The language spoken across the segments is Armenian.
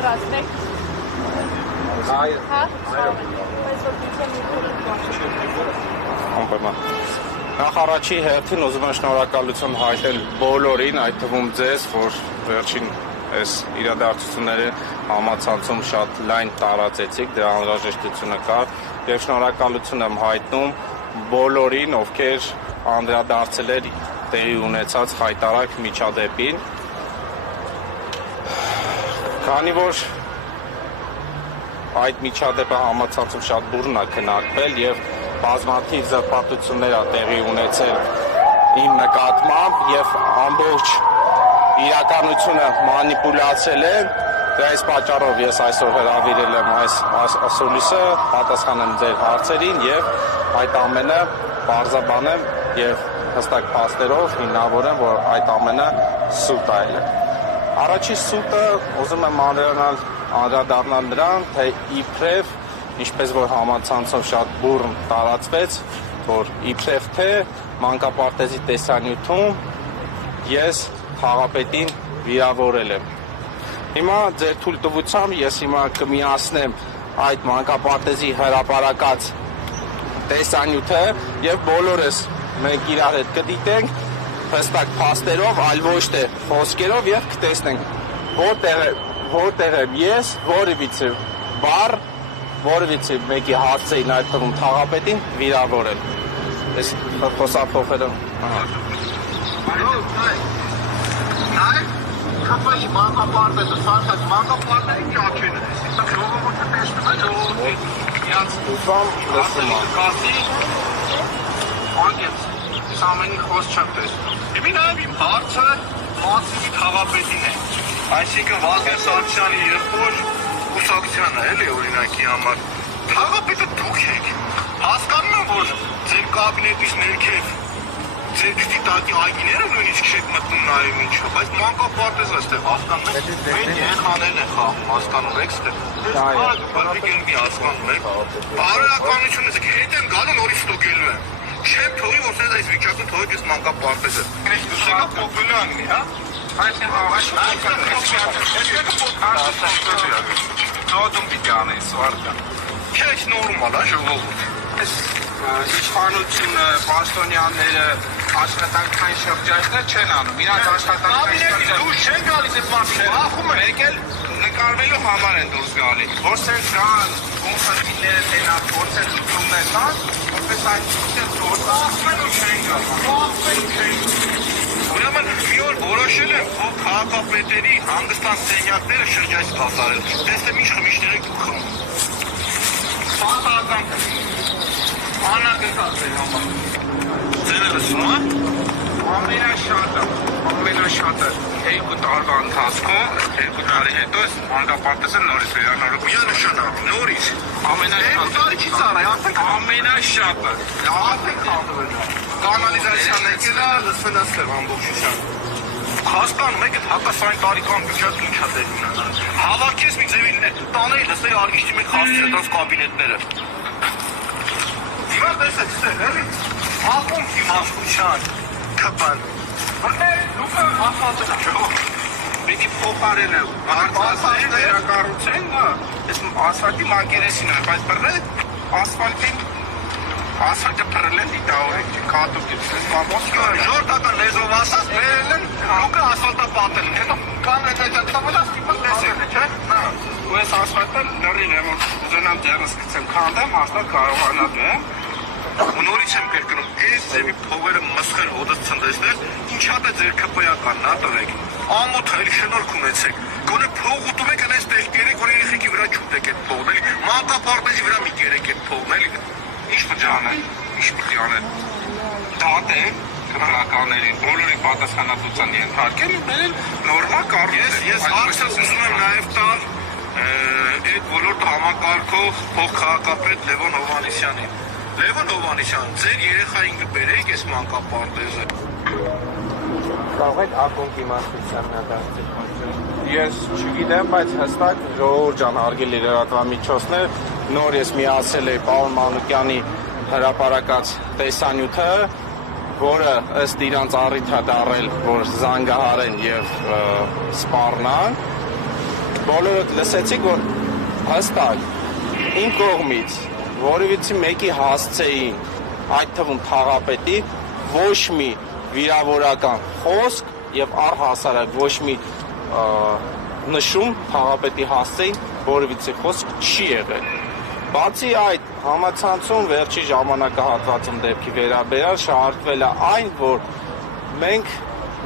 կտրացնեք։ Հա, բայց որ Անպայման։ Նախ առաջի հերթին ուզում եմ շնորհակալություն հայտնել բոլորին, այդ թվում ձեզ, որ վերջին այս իրադարձությունները համացանցում շատ լայն տարածեցիք, դրա անհրաժեշտությունը կար, եւ շնորհակալություն եմ հայտնում բոլորին, ովքեր անդրադարձել են տեղի ունեցած հայտարարք միջադեպին։ Քանի որ այդ միջադեպը համացանցում շատ բուռն է քննարկվել եւ բազմաթիվ զրպարտություններ է տեղի ունեցել իմ նկատմամբ եւ ամբողջ իրականությունը մանիպուլացել է, դրանց պատճառով ես այսօր հրավիրել եմ այս ասուլիսը, պատասխանեմ ձեր հարցերին եւ այդ ամենը բարձրաբանեմ եւ հստակ փաստերով հիմնավորեմ, որ այդ ամենը սուտ է։ Առաջի սուտը ուզում եմ անդրադառնալ նրան, թե իբրև ինչպես որ համացանցով շատ բուռն տարածվեց, որ իբրև թե մանկապարտեզի տեսանյութում ես խաղապետին վիրավորել եմ։ Հիմա ձեր թույլտվությամբ ես հիմա կմիացնեմ այդ մանկապարտեզի հրապարակած տեսանյութը եւ բոլորս մենք իրար հետ կդիտենք հստակ փաստերով, այլ ոչ թե խոսքերով եւ կտեսնենք որտեղ եմ ես որևիցե բառ որևիցե մեկի հարցերին այդ թվում թաղապետին վիրավորել։ Այս խոսափողերը Կապայի մանկապարտեզը, սարքած մանկապարտեզի ճաչին է, ժողովուրդը տեսնում է ժողովուրդի իրանց կասի անգեց, ես ամենի խոս չեմ տեսնում։ Իմի նաև իմ հարցը Մացիկի թաղապետին է, այսինքն Վազգեն Սարգսյանի եղբոր Կուսակցյանը էլի օրինակի համար։ Թաղապետը դուք եք, հասկանում եմ, որ ձեր կաբինետից ներքև ձեր դիտակի այգիները նույնիսկ չեք մտնում նաև ինչու, բայց մանկապարտեզը այստեղ հասկանում եք, մենք երեխաներն են խաղում, հասկանում եք ստեղ։ Ես բարդ եկել մի հասկանում եք, բարոյականությունը եք հետ եմ գալու նորից ստուգելու եմ։ Չեմ թողի, որ սենց այս վիճակում թողեք ես մանկապարտեզը։ Դուշակա փոխվելու անգնի, հա։ Ծոդում պիտի անես, վարդան։ Քեչ նորմալ է ժողովուրդ։ Իշխանությունը, պաշտոնյաները աշխատանքային շրջաններ չեն անում, իրանց աշխատանքային շրջաններ դուրս չեն գալիս այդ մարդիկ, ախում են, եկել նկարվելու համար են դուրս գալի, որ սենց կան, կոնֆերենցիները տենան, փորձեն զուգումներ կան, որպես այսինքն գործախմեն ու չեն գալի, Ուրեմն մի օր որոշել եմ, որ քաղաքապետերի հանգստան սենյակները շրջայց կատարել, տեսնեմ ինչ խմիչներ եք դուք խմում։ Պատահական անագնացել համար։ Ձեները լսում է։ ամենաշատը 2 տարվա ընթացքում, 2 տարի հետո այս մանկապարտեզը նորից վերանորոգ։ Միանշանակ, նորից։ 2 տարի չի ծառայ, ամենաշատը։ արդեն խաղվել է։ Կանալիզացիան եկել է, լսվել է ստեղ ամբողջությամբ։ Հասկանում եք, այդ հակասային տարիքան բյուջետ ինչ է դեր ունենալ։ Հավաքես մի ձևի տանել, լսել արգիշտի մեկ հասցրել դրանց կաբինետները։ Հիմա տեսեք ստեղ, էլի։ Ակում դիմացկության, կպան։ Դուք ասացել եք, Պիտի փոխարենը ասֆալտը վերակառուցեն, այս ասֆալտի մակերեսին է, բայց բռնել ասֆալտը բռնել դիտավոր է, կատուկ է, ժողովրդական լեզվով ասած, բերել են, լուկը ասֆալտապատել են, հետո կան այդ տավելա ստիպել տեսել է, չէ՞։ ու այս ասֆալտը նորին եմ, որ ուզենամ ձեռս գցեմ քանդեմ, հաստատ կարողանա դեմ, ու նորից եմ կրկնում, այս ձևի փողերը մսխել հոտս ցնդեցնել, ինչ հատ է ձեր ԿՊ-ականն, հա տղեկ։ Ամոթ էլի շնորհք ունեցեք։ Գոնե փող ուտում եք այս տեղերեք, որ երեխեքի վրա չուտեք այդ փողն, էլի մանկապարտեզի վրա մի կերեք այդ փողն, էլի։ ինչ պիտի անեն, դատեն քննարկողներին, բոլորին պատասխանատվության ենթարկեն ու բերեն նորմալ կառույց։ Ես հարցս ուզում եմ նաև տալ այդ ոլորտը համակարգող փոխքաղաքապետ Լևոն Հովհաննիսյանին։ Լևոն Հովհաննիսյան, ձեր երեխային կբերեք այս մանկապարտեզը։ Կարող եք ակոնք իմաստության նկատի։ Ես չգիտեմ, բայց հստակ ժողովուրդ ջան, հարգելի լրատվամիջոցներ, նոր ես միացել էի պարոն Մանուկյանի հրապարակած տեսանյութը, որը ըստ իրանց առիթ է դառել, որ զանգահարեն եւ սպառնան, բոլորդ լսեցիք, որ հստակ իմ կողմից որևիցի մեկի հասցեին, այդ թվում թաղապետի, ոչ մի վիրավորական խոսք եւ առհասարակ ոչ մի նշում թաղապետի հասցեին որևիցի խոսք չի եղել։ Բացի այդ, համացանցում վերջի ժամանակահատվածում դեպքի վերաբերյալ շահարկվել է այն, որ մենք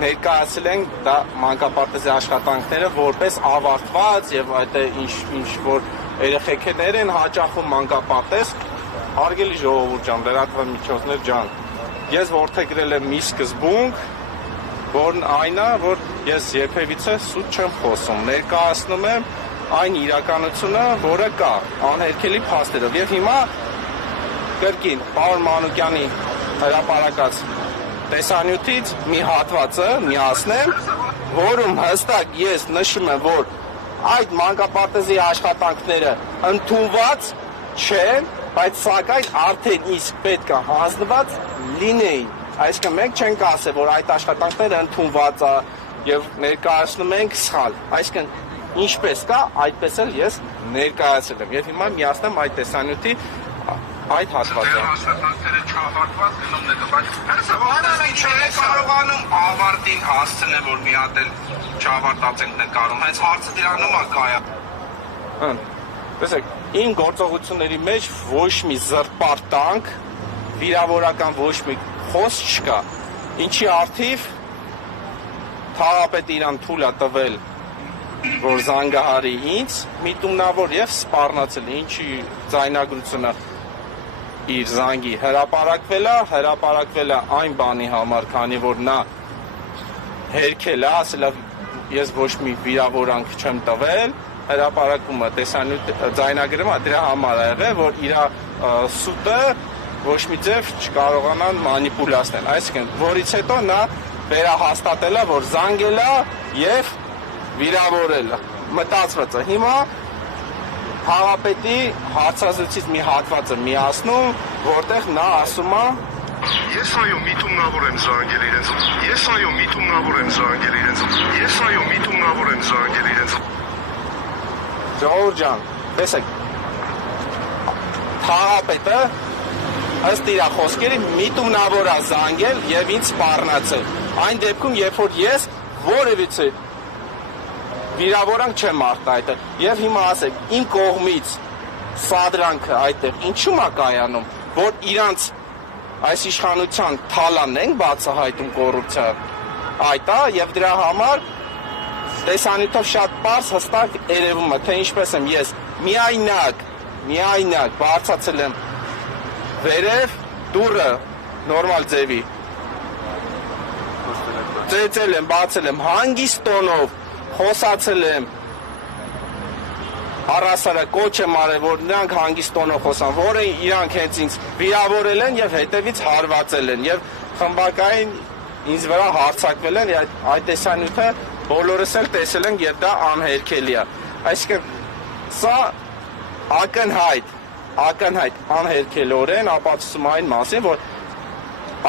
ներկայացել ենք դա մանկապարտեզի աշխատանքները որպես ավարտված եւ այդ ինչ որ երեխեքներ են հաճախում մանկապարտեզ, հարգելի ժողովուրդ ջան, լրատվամիջոցներ ջան, ես որդեգրել եմ մի սկզբունք, որն այն է, որ ես երբևիցե սուտ չեմ խոսում, ներկայացնում եմ այն իրականությունը, որը կա, անհերքելի փաստերով։ Եվ հիմա կրկին պարոն Մանուկյանի հրապարակած տեսանյութից մի հատվածը միացնեմ, որում հստակ ես նշում եմ, որ այդ մանկապարտեզի աշխատանքները ընդունված չեն, բայց սակայն արդեն իսկ պետք է հանձնված լինեին։ Այսինքն մենք չենք ասել, որ այդ աշխատանքները ընդունված է եւ ներկայացնում ենք սխալ։ Այսինքն ինչպես կա, այդպես էլ ես ներկայացել եմ։ Եվ հիմա միացնեմ այդ տեսանյութի այդ հատվածը։ Աշխատանքները չավարտված գնում է, բայց հենց չէ կարողանում ավարտին հասցնել, որ մի հատ էլ չավարտած ենք նկարում։ Հենց հարցը դրանում է կայա։ Տեսեք, իմ գործողությունների մեջ ոչ մի զրպարտանք, վիրավորական ոչ մի խոսք չկա։ Ինչի առթիվ թաղապետը իրան թույլ է տվել, որ զանգահարի ինձ միտումնավոր եւ սպառնացել, ինչի ձայնագրությունը իր զանգի հրապարակվել է այն բանի համար, քանի որ նա հերքել է, ասել է ես ոչ մի վիրավորանք չեմ տվել, հրապարակումը ձայնագրումը դրա համար է եղել, որ իր սուտը ոչ մի ձև չկարողանան մանիպուլացնել, այսինքն որից հետո նա վերահաստատել է, որ զանգել է եւ վիրավորել է, մտածված է։ Հիմա Թաղապետի հարցազրույցից մի հատվածը միացնում, որտեղ նա ասում է. Ես այո միտումնավոր եմ զանգել իրենց։ Ես այո միտումնավոր եմ զանգել իրենց։ Ես այո միտումնավոր եմ զանգել իրենց։ Ժողովուրդ ջան, տեսեք, Թաղապետը ըստ իր խոսքերի միտումնավոր է զանգել եւ ինձ սպառնացել։ Այն դեպքում, երբ որ ես որևիցե վիրավորանք չեմ արտահայտել։ Եվ հիմա ասեք, իմ կողմից սադրանքը այդտեղ ինչու՞ է կայանում, որ իրանց այս իշխանության թալանն են բացահայտում կոռուպցիա։ Այդ է, եւ դրա համար տեսանյութով շատ པարզ հստակ երևում է, թե ինչպես եմ ես միայնակ բարձացել եմ վերև դուռը նորմալ ձևի։ Ծեծել եմ, բացել եմ հանգիստ տոնով, խոսացել եմ, առասարակ կոչ եմ արել, որ նրանք հանգիստ տոնով խոսան, որը իրանք հենց ինձ վիրավորել են եւ հետեւից հարվածել են եւ խմբակային ինձ վրա հարձակվել են, այդ տեսանյութը բոլորս էլ տեսել են եւ դա անհերքելի է։ Այսինքն սա ակնհայտ անհերքելորեն ապացուցում այն մասին, որ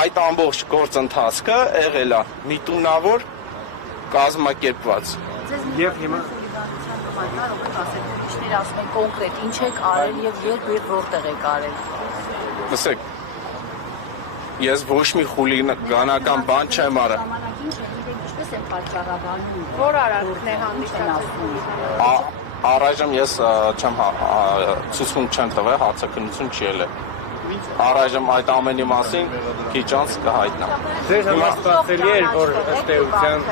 այդ ամբողջ գործընթացքը եղել է միտումնավոր կազմակերպված։ Եվ հիմա ասեք, ասում են կոնկրետ ինչ եք արել եւ երբ եւ որտեղ եք արել։ Լսեք, ես ոչ մի խուլիգանական բան չեմ արել։ Ինչպես են պատճառաբանում։ Որ արարքն է հանդիսացնում։ Առայժմ ես չեմ ցուցում չեմ տվել, հացակնություն չի ելել։ Առայժմ այդ ամենի մասին քիչ անց կհայտնամ։ Ձեր համար ստացելի էր, որ ըստ էության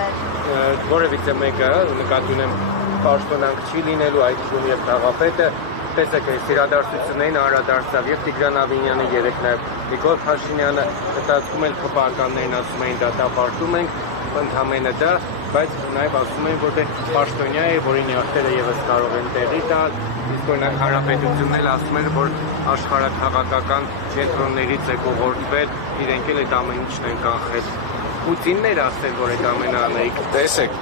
որևիցե մեկը նկատի ունեմ պաշտոնանք չի լինելու այդ իշխում եւ Թաղապետը, տեսեք այս իրադարձություններին անդրադարձավ եւ Տիգրան Ավինյանը երեք նաեւ Նիկոլ Փաշինյանը մտածում են խփականներին ասում էին դատապարտում ենք ընդհանրապես դա, բայց նաեւ ասում են որ պաշտոնյա է, որի նյարդերը եւս կարող են տեղի տալ, իսկ օրինակ հանրապետությունն էլ ասում են որ աշխարհաքաղաքական կենտրոններից է կողորտվել, իրենք էլ այդ ամեն ինչն են կանխել։ Պուտինն էր ասել որ այդ ամենը անեիք։ Տեսեք,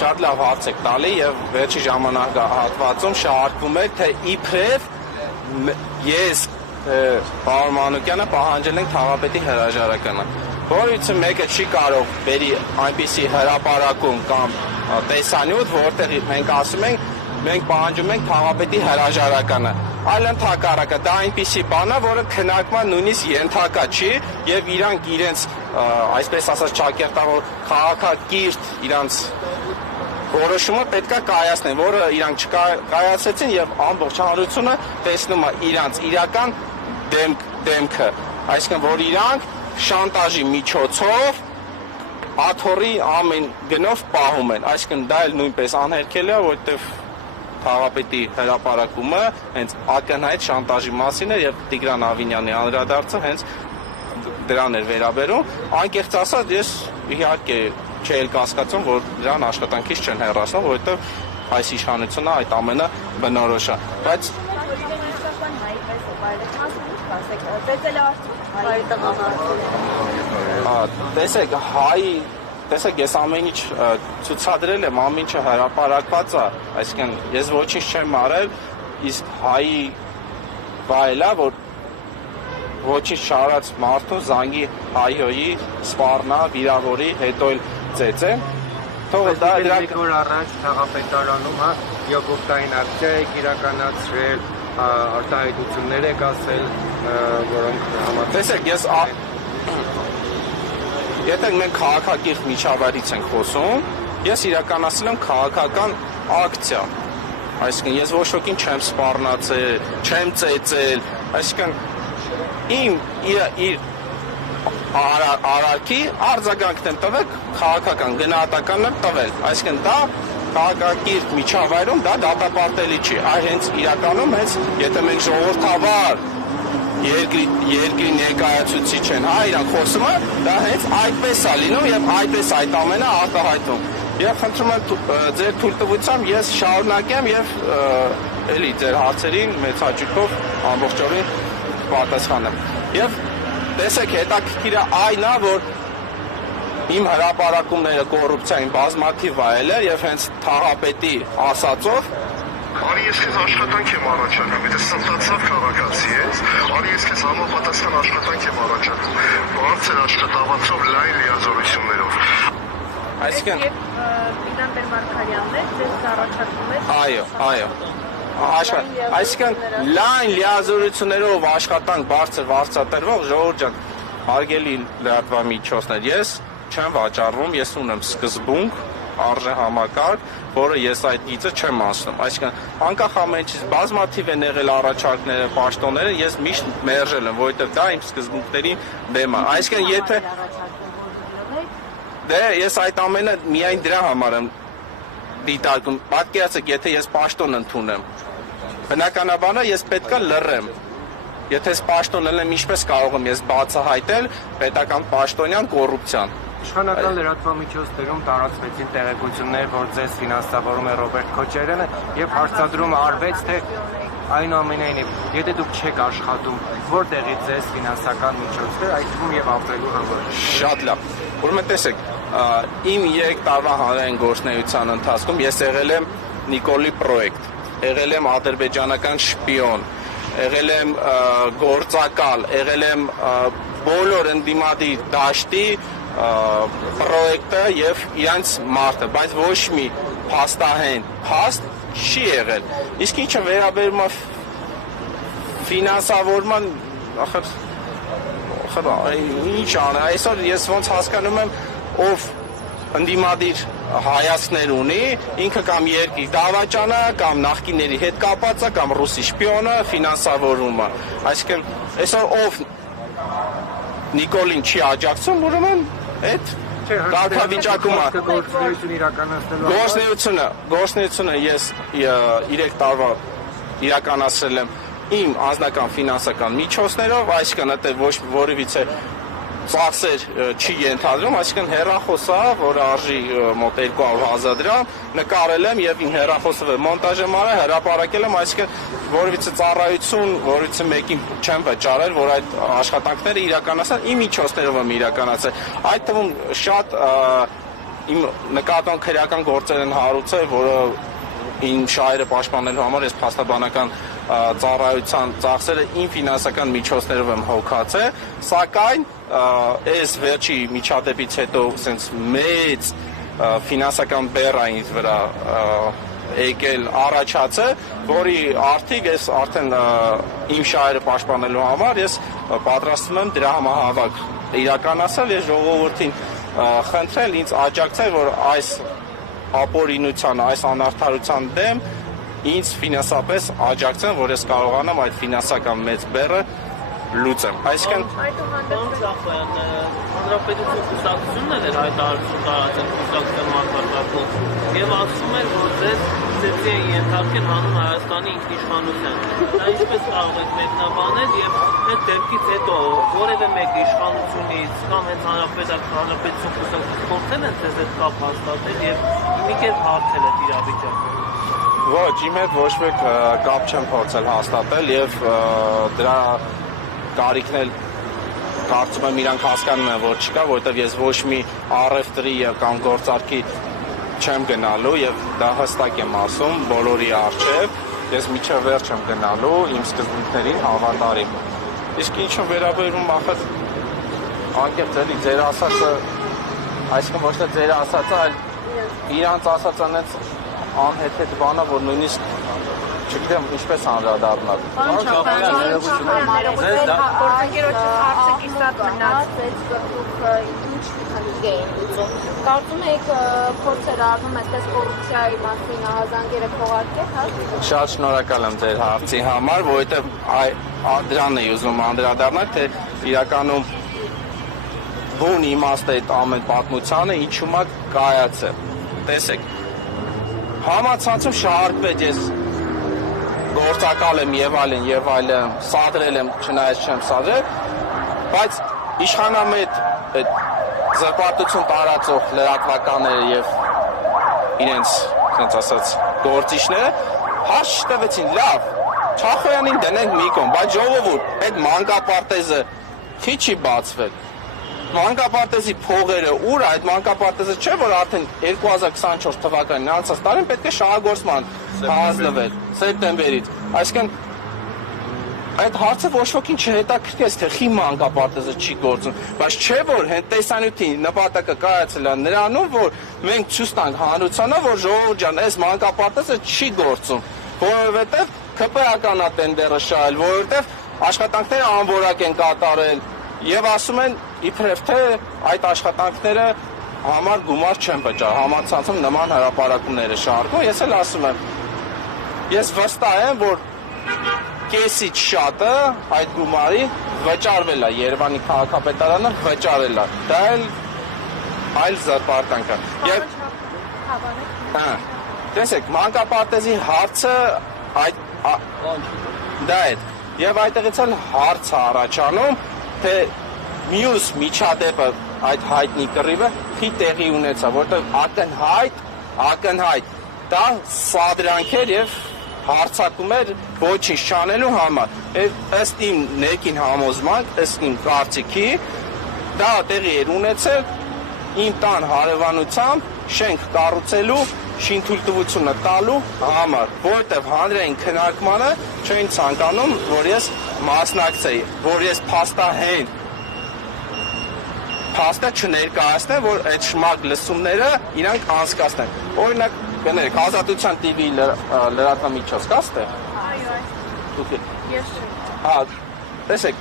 շատ լավ հարց եք տալի եւ վերջի ժամանակահատվածում շարժվում է թե իբրև ես պարոն Մանուկյանը պահանջել ենք Թաղապետի հրաժարականը։ որից մեկը չի կարող բերի այնպիսի հրապարակում կամ տեսանյութ, որտեղ մենք ասում ենք, մենք պահանջում ենք քաղաքապետի հրաժարականը, այլ ընդհակառակը դա այնպիսի բան է, որը քննարկման նույնիսկ ենթակա չի եւ իրանք իրենց այսպես ասած ճակերտավոր քաղաքակիրթ իրանց որոշումը պետքա կայացնեն, որը իրանք չկայացեցին եւ ամբողջ հանրությունը տեսնում է իրանց իրական դեմքը, այսինքն որ իրանք շանտաժի միջոցով աթոռի ամեն գնով պահում են, այսինքն դա էլ նույնպես անհերքելի է, որովհետեւ քաղաքապետի հրապարակումը հենց ակնհայտ շանտաժի մասին է եւ Տիգրան Ավինյանի անդրադարձը հենց դրան էր վերաբերում, անկեղծ ասած ես իհարկե չէի կասկածում, որ դրան աշխատանքից չեն հեռացնում, որովհետեւ այս իշխանությունը այդ ամենը բնորոշ է, բայց տեսեք, ես ամեն ինչ ցուցադրել եմ, ամեն ինչը հրապարակված է, այսինքն ես ոչինչ չեմ արել, իսկ հայի վայելա, որ ոչինչ չարած մարդու զանգի հայհոյի, սպառնա, վիրավորի, հետո էլ ծեծեն, թող դա դրանք որ առաջ քաղաքապետարանում յոգուրտային ակցիա եք իրականացրել, արտահայտություններ եք ասել, որոնք համաձայն։ Տեսեք, եթե մենք քաղաքակիրթ միջավայրից ենք խոսում, ես իրականացրել եմ քաղաքական ակցիա, այսինքն ես ոչ ոքին չեմ սպառնացել, չեմ ծեծել, այսինքն իր արարքի արձագանքն եմ տվել, քաղաքական գնահատականն եմ տվել, այսինքն դա քաղաքակիրթ միջավայրում դա դատապարտելի չի, այլ հենց իրականում հենց եթե մենք ժողովրդավար երկրի ներկայացուցիչ են, իրանք խոսում են, դա հենց այդպես է լինում եւ այդպես այդ ամենը արտահայտվում։ Եվ խնդրում եմ ձեր թույլտվությամբ ես շարունակեմ եւ էլի ձեր հարցերին մեծ հաճույքով ամբողջովին պատասխանեմ։ Եվ տեսեք, հետաքրքիր է այն է, որ իմ հրապարակումները կոռուպցիային բազմաթիվ վայելեր եւ հենց թաղապետի ասածով Արի ես քեզ աշխատանք եմ առաջարկում, եթե սնտացավ քաղաքացի ես, արի ես քեզ համապատասխան աշխատանք եմ առաջարկում, բարձր աշխատավարձով լայն լիազորություններով։ Այսինքն Իլան Բերմարքարյանն է, ձեզ առաջարկում է։ Այո։ Այսինքն լայն լիազորություններով աշխատանք բարձր վարձատրվող ժողովուրդ ջան, հարգելի լրատվամիջոցներ, ես չեմ վաճառվում, ես ունեմ սկզբունք, արժե համակարգ, որը ես այդ գիծը չեմ անցնում։ Այսինքն անկախ ամենից բազմաթիվ են եղել առաջարկները, պաշտոնները, ես միշտ մերժել եմ, որովհետև դա իմ սկզբունքների բեմ է։ Այսինքն եթե դե ես այդ ամենը միայն դրա համար եմ դիտարկում։ Պատկերացրեք, եթե ես պաշտոն ընդունեմ, բնականաբար ես պետքա լռեմ։ Եթե ես պաշտոն եմ, ինչպես կարող եմ ես բացահայտել պետական պաշտոնյան կոռուպցիան։ Իշխանական լրատվամիջոցներում տարածվեցին տեղեկություններ, որ ձեզ ֆինանսավորում է Ռոբերտ Քոչարյանը եւ հարցադրումը արվեց, թե այնուամենայնիվ, եթե դուք չեք աշխատում, որտեղից ձեզ ֆինանսական միջոցներ, այդ թվում եւ ապրելու համար։ Շատ լավ։ Ուրեմն տեսեք, իմ 3 տարվա հանրային գործունեության ընթացքում ես եղել եմ Նիկոլի պրոյեկտ, եղել եմ ադրբեջանական շպիոն, եղել եմ գործակալ, եղել եմ բոլոր ընդդիմադիր դաշտի պրոյեկտը եւ իրանց մարդը, բայց ոչ մի փաստահեն փաստ չի եղել։ Իսկ ինչը վերաբերում է ֆինանսավորման, ինչ անը, այսօր ես ոնց հասկանում եմ, ով ընդդիմադիր հայացքներ ունի, ինքը կամ երկրի դավաճանը, կամ նախկինների հետ կապածը, կամ ռուսի շպիոնը ֆինանսավորում է։ Այսինքն այսօր ով Նիկոլին չի աջակցում, ուրեմն այդ կարգավիճակում գործունեությունը ես 3 տարվա իրականացրել եմ իմ անձնական ֆինանսական միջոցներով, այսինքն դա ոչ որևիցե ծախսեր չի ենթադրում, այսինքն հեռախոսը, որը արժի մոտ 200,000 դրամ, նկարել եմ եւ իմ հեռախոսը մոնտաժ եմ արել, հրապարակել եմ, այսինքն որևիցե ծառայություն, որևիցե մեկին չեմ վճարել, որ այդ աշխատանքները իրականացան, իմ միջոցներով եմ իրականացել։ Այդ թվում շատ իմ նկատառ քրեական գործեր են հարուցել, որը իմ շահերը պաշտպանելու համար ես փաստաբանական ծառայության ծախսերը իմ ֆինանսական միջոցներով եմ հոգացել, սակայն այս վերջի միջադեպից հետո sense մեծ ֆինանսական բեռային վրա եկել առաջացը, որի արդիկ ես արդեն իմ շահերը պաշտպանելու համար ես պատրաստվում եմ դրա համահավաք իրականացնել եւ ժողովրդին խնդրել ինձ աջակցել, որ այս ապօրինության, այս անարդարության դեմ ինձ ֆինանսապես աջակցեն, որ ես կարողանամ այդ ֆինանսական մեծ բեռը լուծեմ։ Այսինքն Հանրապետություն կուսակցությունն էլ էր հայտարարություն տարածել կուսակցության մակարդակով եւ ասում էր, որ ձեզ ծեծի են ենթարկել հանուն Հայաստանի ինքնիշխանության։ Դա ինչպես կարող եք մեկնաբանել եւ այդ դեպքից հետո որևէ մեկ իշխանությունից կամ հենց հանրապետություն կուսակցություն փորձել են ձեզ այդ կապ հաստատել եւ մի կերպ հարթել այդ իրավիճակը։ Ոչ, իմ հետ ոչ մեկ կապ չեմ փորձել հաստատել եւ դրա կարիքն էլ կարծում եմ իրանք հասկանում են, որ չկա, որովհետև ես ոչ մի առևտրի կամ գործարքի չեմ գնալու եւ դա հստակ եմ ասում բոլորի առջեւ, ես միջև վերջ եմ գնալու իմ սկզբունքներին հավատարիմ։ Իսկ ինչու վերաբերում ախր անկեղծ էլի ձեր ասածը, այսինքն ոչ թե ձեր ասածը, այլ իրանց ասածն է անհեթեթ բանը, որ նույնիսկ չգիտեմ ինչպես անդրադառնալ։ Կարծում եք փորձեր արվում այդպես կոռուպցիայի մասին ահազանգերը քողարկել, հա։ Շատ շնորհակալ եմ ձեր հարցի համար, որովհետև դրան էի ուզում անդրադառնալ, թե իրականում բուն իմաստ է այդ ամեն պատմությանը ինչու՞ մա կայացել։ Տեսեք, համացանցում շահարկվեց ես գործակալ եմ եւ այլն, սադրել եմ, չնայած չեմ սադրել, բայց իշխանամետ այդ զրպարտություն տարածող լրատվականները եւ իրենց, ասենց ասած, գործիչները հաշ չտվեցին, լավ, Չախոյանին դնենք մի կողմ, բայց ժողովուրդ, այդ մանկապարտեզը քիչ չի բացվել։ Մանկապարտեզի փողերը ուր այդ մանկապարտեզը չէ, որ արդեն 2024 թվականին անցած տարին պետք է շահագործման հանձնվել սեպտեմբերից։ Այսինքն այդ հարցը ոչ ոքին չհետաքրքրեց, թե խի մանկապարտեզը չի գործում, բայց չէ որ հենց տեսանյութի նպատակը կայացել է նրանում, որ մենք ցույց տանք հանրությանը, որ ժողովուրդ ջան, այս մանկապարտեզը չի գործում, որովհետև ԿՊԱ-ական է տենդերը շահել, որովհետև աշխատանքները անորակ են կատարել եւ ասում են իբրև թե այդ աշխատանքները համար գումար չեն վճար, համացանցում նման հրապարակումները շարքում, ես էլ ասում եմ, ես վստահ եմ, որ կեսից շատը այդ գումարի վճարվել է, Երևանի քաղաքապետարանը վճարել է, դա այլ զրպարտանք է։ Տեսեք, մանկապարտեզի հարցը դա է, եւ այդտեղից էլ հարց է առաջանում, թե մյուս միջադեպը այդ հայտնի կռիվը չի տեղի ունեցա, որտեղ ակնհայտ դա սադրանքեր եւ հարցակումներ ոչինչ չանելու համար։ Ըստ իմ ներքին համոզմանք, ըստ իմ կարծիքի, դա տեղի էր ունեցել իմ տան հարևանությամբ շենք կառուցելու շինթույլտվությունը տալու համար, որտեղ հանրային քննարկմանը չէին ցանկանում, որ ես մասնակցեի, որ ես փաստահեն փաստը չներկայացնեմ, որ այդ շմակ լսումները իրանք անցկացնեն։ Օրինակ, կներեք, Ազատության TV լրատվամիջոց կա ստեղ։ Այո, ես չեմ։ Տեսեք,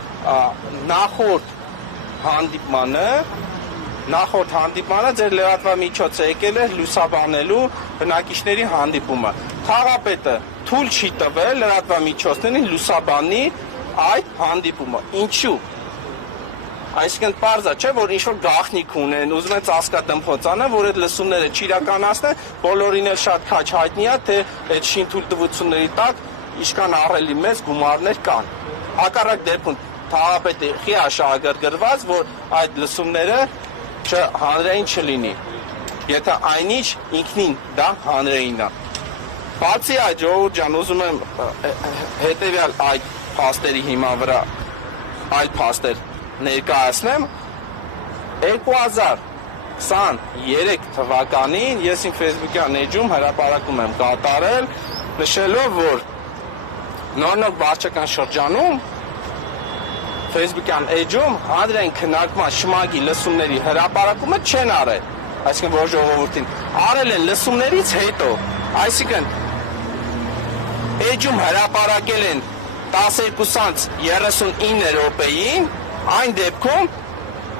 նախորդ հանդիպմանը ձեր լրատվամիջոցը եկել է լուսաբանելու բնակիչների հանդիպումը։ Թաղապետը թույլ չի տվել լրատվամիջոցներին լուսաբանի այդ հանդիպումը։ Ինչու՞։ Այսինքն պարզ է, չէ, որ ինչ-որ գաղտնիք ունեն, ուզում են ծածկատմփոցանը, որ այդ լսումները չիրականացնեն, բոլորին էլ շատ քաջ հայտնի է, թե այդ շինթույլտվությունների տակ ինչքան ահռելի մեծ գումարներ կան։ Հակառակ դեպքում թաղապետը խի աշահագրգռված, որ այդ լսումները հանրային չլինի, եթե այնինչ ինքնին դա հանրային է։ Բացի այդ, ժողովուրդ ջան, ուզում եմ հետևյալ այդ փաստերի հիման վրա այլ փաստեր ներկայացնեմ, 2023 թվականին ես իմ Facebook-յան էջում հրապարակում եմ կատարել, նշելով, որ Նորնոկ վարչական շրջանում Facebook-յան էջում հանրային քննարկման շմագի լսումների հրապարակումը չեն արել, այսինքն որ ժողովրդին արել են լսումներից հետո, այսինքն էջում հրապարակել են 12:39 րոպեին, այն դեպքում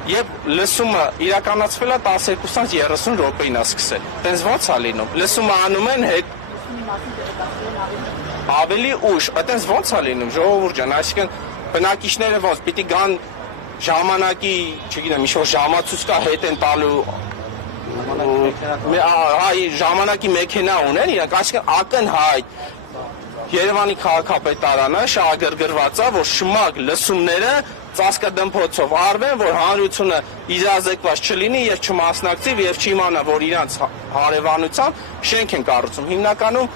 եւ լսումը իրականացվել է 12:30 րոպեին է սկսել։ Տենց ո՞նց է լինում։ Լսումը անում են հետ ավելի ուշ, այտենց ո՞նց է լինում, ժողովուրդ ջան, այսինքն բնակիչները ոնց պիտի գան ժամանակի, չգիտեմ, ինչ-որ ժամացույց կա հետ են տալու ժամանակի մեքենա ունեն իրանք, այսինքն ակնհայտ Երևանի քաղաքապետարանը շահագրգռված է, որ շմագ լսումները ծածկադմփոցով արվեն, որ հանրությունը իրազեկված չլինի եւ չմասնակցի եւ չիմանա, որ իրանց հարևանությամբ շենք են կառուցում։ Հիմնականում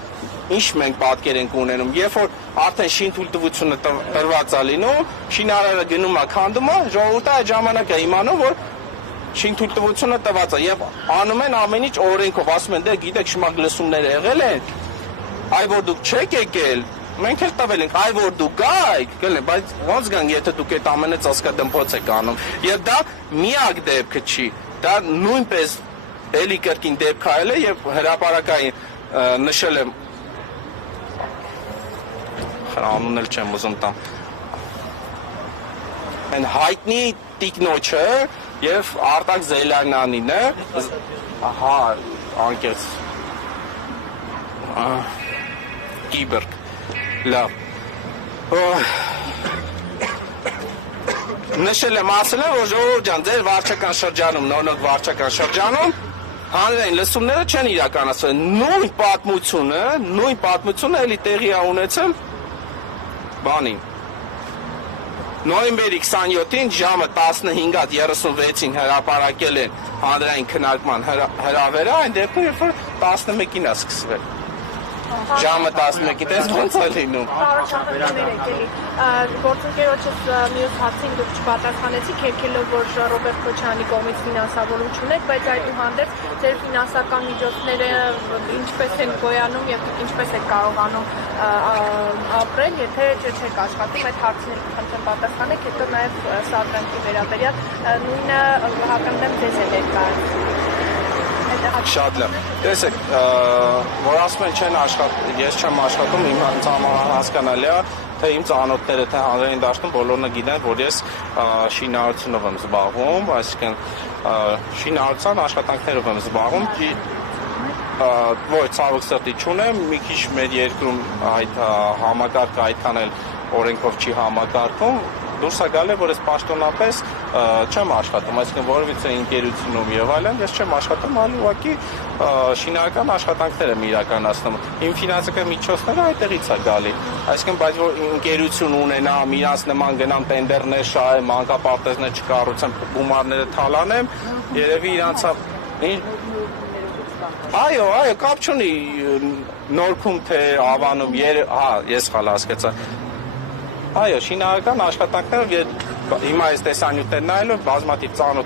ինչ մենք պատկեր ենք ունենում, երբ որ արդեն շինթույլտվությունը տրված է լինում, շինարարը գնում է քանդում է, ժողովուրդը այդ ժամանակ է իմանում, որ շինթույլտվությունը տված է եւ անում են ամեն ինչ օրենքով, ասում են դե գիտեք շմագ լսումներ եղել են, այ որ դուք չեք եկել, մենք էլ տվել ենք, այ որ դուք գայք, գլեն, բայց ոնց գան, եթե դուք այդ ամենը ծածկադմփոց եք անում։ Եվ դա միակ դեպքը չի, դա նույնպես էլի կրկին դեպք է եւ հրապարակային նշել եմ անուն էլ չեմ ուզում տամ։ Այն հայտնի տիկնոջը եւ Արտակ Զելյանյանին է, հա, անկեղծ Կիբերգ, լավ։ Նշել եմ, ասել եմ, որ ժողովուրդ ջան, ձեր վարչական շրջանում, նորնոք վարչական շրջանում հանրային լսումները չեն իրականացվել։ Նույն պատմությունը էլի տեղի է ունեցել բանին։ Նոյեմբերի 27-ին ժամը 15:36-ին հրապարակել են հանրային քննարկման հրավերը, այն դեպքում երբ որ 11-ին է սկսվել։ Ժամը 11-ին, դες ոնց է լինում։ Գործընկերոջս մյուս հարցին դուք չպատասխանեցիք, եկելով որ Ռոբերտ Քոչարյանի կողմից ֆինանսավորում չունեք, բայց այդուհանդերձ ձեր ֆինանսական միջոցները ինչպես են գոյանում եւ դուք ինչպես եք կարողանում ապրել, եթե չեք աշխատում, այդ հարցին խնդրեմ պատասխանեք, հետո նաեւ սադրանքի վերաբերյալ նույնը հականդեմ ձեզ է ներկայացնում։ Շատ լավ։ Տեսեք, որ ասում են չեն աշխատում, ես չեմ աշխատում, իմ հասկանալի է, թե իմ ծանոթները, թե հանրային դաշտում բոլորը գիտեն, որ ես շինարարությունով եմ զբաղվում, այսինքն շինարարության աշխատանքներով եմ զբաղվում, ոչ ցավոք սրտի չունեմ, մի քիչ մեր երկրում այդ համակարգը այդքան էլ օրենքով չի համակարգվում, դուրս է գալի, որ ես պաշտոնապես չեմ աշխատում, այսինքն որևիցե ընկերությունում եւ այլն, ես չեմ աշխատում, այլ ուղղակի շինարարական աշխատանքներ եմ իրականացնում։ Իմ ֆինանսական միջոցները այդտեղից է գալի։ Այսինքն, բայց որ ընկերություն ունենամ, իրանց նման գնամ տենդերներ շահեմ, մանկապարտեզներ չկառուցեմ, գումարները թալանեմ, երևի իրանց Այո, կապ չունի Նորքում թե Ավանում, հա, ես խալ հասկացա։ Այո, շինարարական աշխատանքներով հիմա այս տեսանյութերն այլով բազմաթիվ ծանոթ